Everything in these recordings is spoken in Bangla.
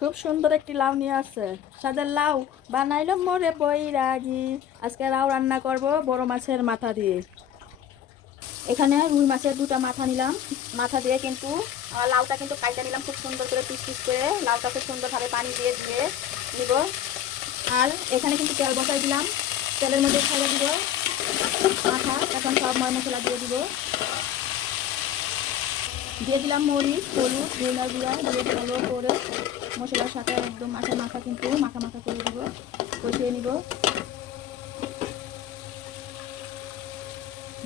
খুব সুন্দর একটি লাউ নিয়ে আসছে। সাদের লাউ বানাইলো মোরে বৈরাগী আজকে লাউ রান্না করব বড় মাছের মাথা দিয়ে। এখানে রুই মাছের দুটা মাথা নিলাম। মাথা দিয়ে কিন্তু লাউটা কিন্তু কাইটা নিলাম খুব সুন্দর করে পিস পিস করে। লাউটা খুব সুন্দরভাবে পানি দিয়ে ধুয়ে নিব। আর এখানে কিন্তু তেল বসাই দিলাম। তেলের মধ্যে ছেড়ে দিব। মাথা, এখন সব ময় মশলা দিয়ে দিব। দিয়ে দিলাম মরিচ, হলুদ, ধনিয়া গুঁড়া, দিয়ে ভালো করে মশলার সাথে একদম মাথা কিন্তু মাখা মাখা করে দিব, কষিয়ে নিব।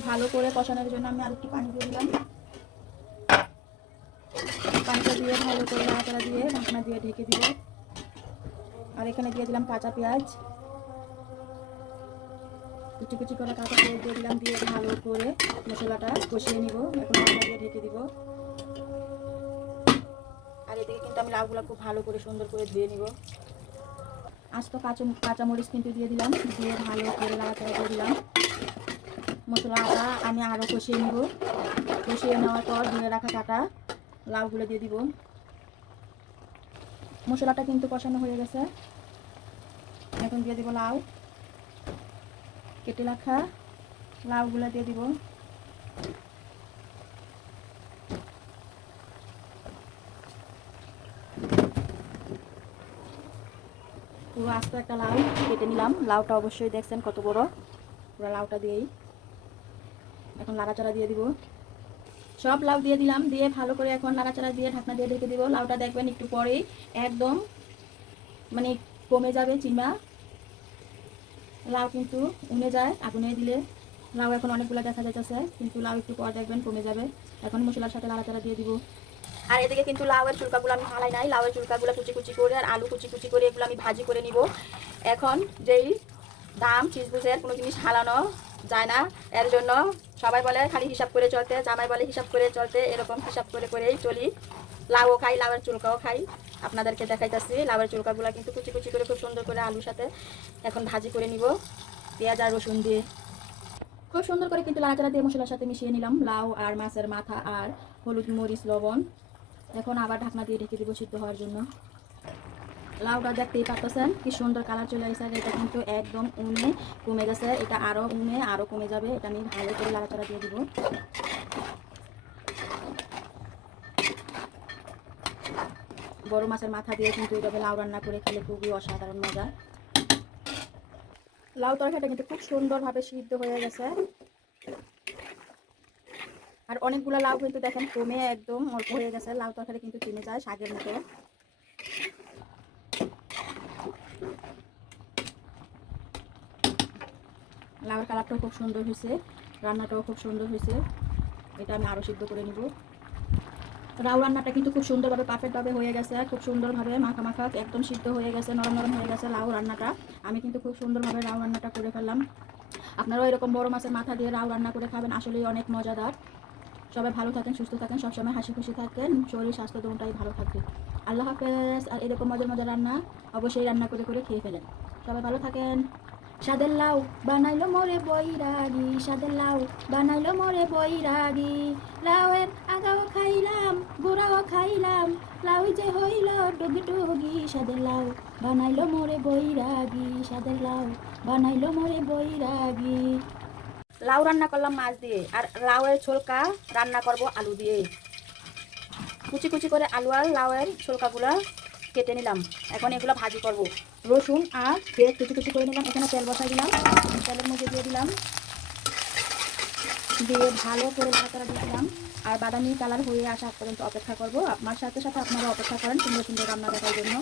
ভালো করে কষানোর জন্য আমি আরেকটু পানি দিয়ে দিলাম। পানিটা দিয়ে ভালো করে নাড়াচাড়া দিয়ে ঢাকনা দিয়ে ঢেকে দিব। আর এখানে দিয়ে দিলাম কাঁচা পেঁয়াজ। কুচি কুচি করে কাঁচা পেঁয়াজ দিয়ে দিলাম, দিয়ে ভালো করে মশলাটা কষিয়ে নিব। এখন ঢাকনা দিয়ে ঢেকে দিব। আর এদিকে কিন্তু আমি লাউগুলো খুব ভালো করে সুন্দর করে ধুয়ে নিব। আজ তো কাঁচা কাঁচামরিচ কিন্তু দিয়ে দিলাম, দিয়ে ভালো করে নাড়াচাড়া দিয়ে দিলাম। মশলাটা আমি আরও কষিয়ে নিব। কষিয়ে নেওয়ার পর ধুয়ে রাখা কাটা লাউগুলো দিয়ে দিব। মশলাটা কিন্তু কষানো হয়ে গেছে। এখন দিয়ে দিব লাউ। কেটে রাখা লাউগুলো দিয়ে দিব। আস্ত একটা লাউ কেটে নিলাম। লাউটা অবশ্যই দেখছেন কত বড়। পুরো লাউটা দিয়েই। এখন নাড়াচাড়া দিয়ে দিব। সব লাউ দিয়ে দিলাম। দিয়ে ভালো করে এখন নাড়াচাড়া দিয়ে ঢাকনা দিয়ে ঢেকে দিব। লাউটা দেখবেন একটু পরেই একদম মানে কমে যাবে চিমা। লাউ কিন্তু উনে যায়, আগুনে দিলে। লাউ এখন অনেকগুলো দেখা যাচ্ছে কিন্তু লাউ একটু পর দেখবেন কমে যাবে। এখন মশলার সাথে নাড়াচাড়া দিয়ে দিব। আর এদিকে কিন্তু লাউয়ের চুলকাগুলো আমি হালাই নাই, লাউয়ের চুলকাগুলো কুচি কুচি করে আর আলু কুচি কুচি করে এগুলো আমি ভাজি করে নিব। এখন যেই দাম, চিজবুজের কোনো জিনিস হালানো যায় না। এর জন্য সবাই বলে খালি হিসাব করে চলতে, জামাই বলে হিসাব করে চলতে, এরকম হিসাব করে করেই চলি। লাউও খাই, লাউয়ের চুলকাও খাই। আপনাদেরকে দেখাইতেছি, লাউয়ের চুলকাগুলো কিন্তু কুচি কুচি করে খুব সুন্দর করে আলুর সাথে এখন ভাজি করে নিব। পেঁয়াজ আর রসুন দিয়ে। খুব সুন্দর করে কিন্তু লাড়াচাড়া দিয়ে মশলার সাথে মিশিয়ে নিলাম, লাউ আর মাছের মাথা আর হলুদ মরিচ, লবণ। এখন আবার ঢাকনা দিয়ে ঢেকে দিব সিদ্ধ হওয়ার জন্য। লাউটা দেখতেই পাচ্ছেন কি সুন্দর কালার চলে আসছে এটা কিন্তু একদম উনে কমে গেছে। এটা আরও উনে আরও কমে যাবে। এটা আমি ভালো করে লাড়াচাড়া দিয়ে দিব। বড় মাছের মাথা দিয়ে কিন্তু এইভাবে লাউ রান্না করে খেলে খুবই অসাধারণ মজা। লাউ তরকারিটা কিন্তু খুব সুন্দরভাবে সিদ্ধ হয়ে গেছে। আর অনেকগুলো লাউ কিন্তু দেখেন কমে একদম, অল্প হয়ে গেছে। লাউ তরকারি কিন্তু কমে যায় শাকের মতো লাউয়ের কালারটাও খুব সুন্দর হয়েছে, রান্নাটাও খুব সুন্দর হয়েছে। এটা আমি আরও সিদ্ধ করে নিব। লাউ রান্নাটা কিন্তু খুব সুন্দরভাবে পারফেক্টভাবে হয়ে গেছে, খুব সুন্দরভাবে মাখা মাখা একদম সিদ্ধ হয়ে গেছে, নরম নরম হয়ে গেছে লাউ রান্নাটা। আমি কিন্তু খুব সুন্দরভাবে লাউ রান্নাটা করে ফেললাম। আপনারাও এরকম বড় মাছের মাথা দিয়ে লাউ রান্না করে খাবেন, আসলেই অনেক মজাদার। সবাই ভালো থাকেন, সুস্থ থাকেন সবসময় হাসি খুশি থাকেন, শরীর, স্বাস্থ্য দুটাই ভালো থাকবে। আল্লাহ হাফেজ। আর এরকম মজার মজার রান্না অবশ্যই রান্না করে করে খেয়ে ফেলেন। সবাই ভালো থাকেন। সাদের লাউ বানাইলো মোরে বৈরাগী, সাদের লাউ বানাইলো মোরে বৈরাগী। লাউয়ের আগাও খাইলাম, গোড়াও খাইলাম লাউ যে হইল ডুগি ডুগি সাদের লাউ বানাইলো মোরে বৈরাগী, সাদের লাউ বানাইলো মোরে বৈরাগী। লাউ রান্না করলাম মাছ দিয়ে। আর লাউয়ের ছোলকা রান্না করব আলু দিয়ে। কুচি কুচি করে আলু আর লাউয়ের ছোলকাগুলো কেটে নিলাম। এখন এগুলো ভাজি করব। রসুন আর পেঁয়াজ কুচি কুচি করে নিলাম। এখানে তেল বসাই দিলাম। তেলের মধ্যে দিয়ে দিলাম। দিয়ে ভালো করে ভাতারা দিয়ে দিলাম। আর বাদামি কালার হয়ে আসা পর্যন্ত অপেক্ষা করব। আপনার সাথে সাথে আপনারা অপেক্ষা করেন সুন্দর সুন্দর রান্না দেখার জন্য।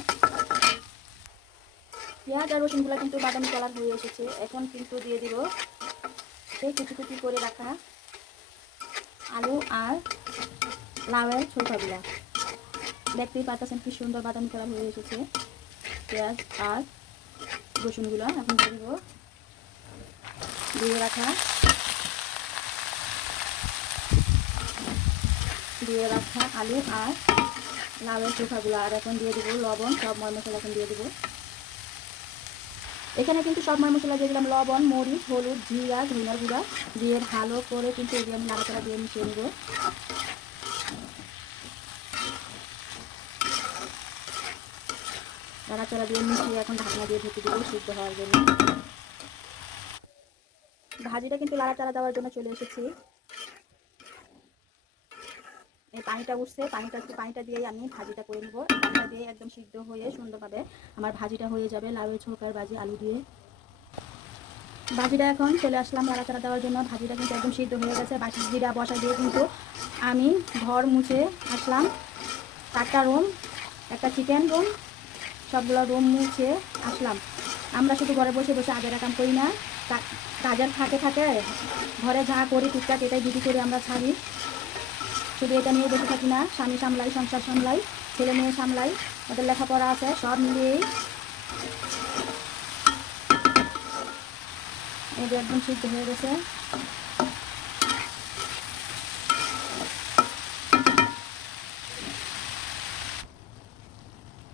পেঁয়াজ আর রসুনগুলো কিন্তু বাদামি কালার হয়ে এসেছে। এখন কিন্তু দিয়ে দিব সেই কুচি কুচি করে রাখা আলু আর লাউয়ের ছোলকাগুলো দেখতেই পাচ্ছেন কি সুন্দর বাদামি করা হয়ে এসেছে। পেঁয়াজ আর রসুনগুলো এখন দিব। দিয়ে রাখা দিয়ে রাখা আলু আর লাউয়ের চোখাগুলো আর এখন দিয়ে দিব লবণ, সব ময় মশলা এখন দিয়ে দিব। এখানে কিন্তু সব ময় মশলা দিয়ে দিলাম, লবণ, মরিচ, হলুদ, জিরা, ধনিয়ার গুঁড়া দিয়ে ভালো করে কিন্তু যে আমি নাড়াচাড়া দিয়ে মিশিয়ে নেব। নাড়াচাড়া দিয়ে মিশিয়ে এখন ঢাকনা দিয়ে ঢেকে দেবো সিদ্ধ হওয়ার জন্য। ভাজিটা কিন্তু নাড়াচাড়া দেওয়ার জন্য চলে এসেছি। এই পানিটা উঠছে, পানিটা একটু পানিটা দিয়েই আমি ভাজিটা করে নেব। পানিটা দিয়ে একদম সিদ্ধ হয়ে সুন্দরভাবে আমার ভাজিটা হয়ে যাবে লাউয়ের ছোকার ভাজি, আলু দিয়ে। ভাজিটা এখন চলে আসলাম নাড়াচাড়া দেওয়ার জন্য। ভাজিটা কিন্তু একদম সিদ্ধ হয়ে গেছে বাসি জিরা বসা দিয়ে কিন্তু আমি ঘর মুছে আসলাম। চারটা রুম একটা চিকেন রুম সবগুলো রুম মুছে আসলাম। আমরা শুধু ঘরে বসে বসে আগে কাম করি না। কাজের থাকে থাকে ঘরে যা করি টুকটাক এটাই ডিউটি করে আমরা ছাড়ি। শুধু এটা নিয়ে বসে থাকি না, স্বামী সামলাই, সংসার সামলাই, ছেলে মেয়ে সামলাই, ওদের লেখাপড়া আছে, সব মিলিয়েই। যে একদম সিদ্ধ হয়ে গেছে।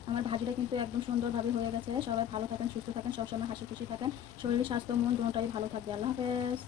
আমার ভাজিটা কিন্তু একদম সুন্দরভাবে হয়ে গেছে। সবাই ভালো থাকেন, সুস্থ থাকেন, সবসময় হাসি খুশি থাকেন। শরীর, স্বাস্থ্য, মন দুটোটাই ভালো থাকবে আল্লাহ হাফেজ।